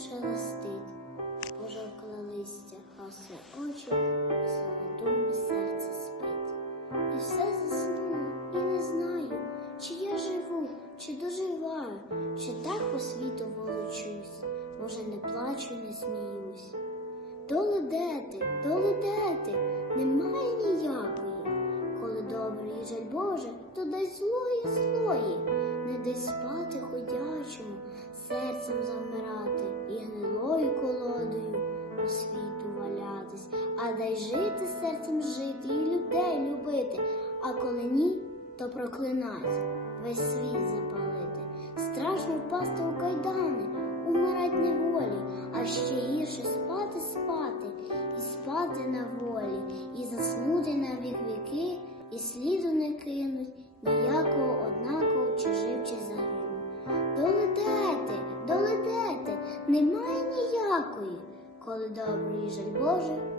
шелестить, пожовкле листя, хасе очі, золотому серце спить. І все засну, і не знаю, чи я живу, чи доживаю, чи так по світу волочусь, може, не плачу, не сміюсь. Доледети, доледети, немає ніякої. Коли добрий і жаль Боже, то дай злої злої, не дай спати ходячому, серцем завмирати. А дай жити серцем жити і людей любити, а коли ні, то проклинать, весь світ запалити. Страшно впасти у кайдани, умирать неволі, а ще гірше спати, спати, і спати на волі, і заснути на вік віки, і сліду не кинуть ніякого однаково, чи жив, чи загинув. Долетете, долетете, немає ніякої. Коли добрий жаль Боже,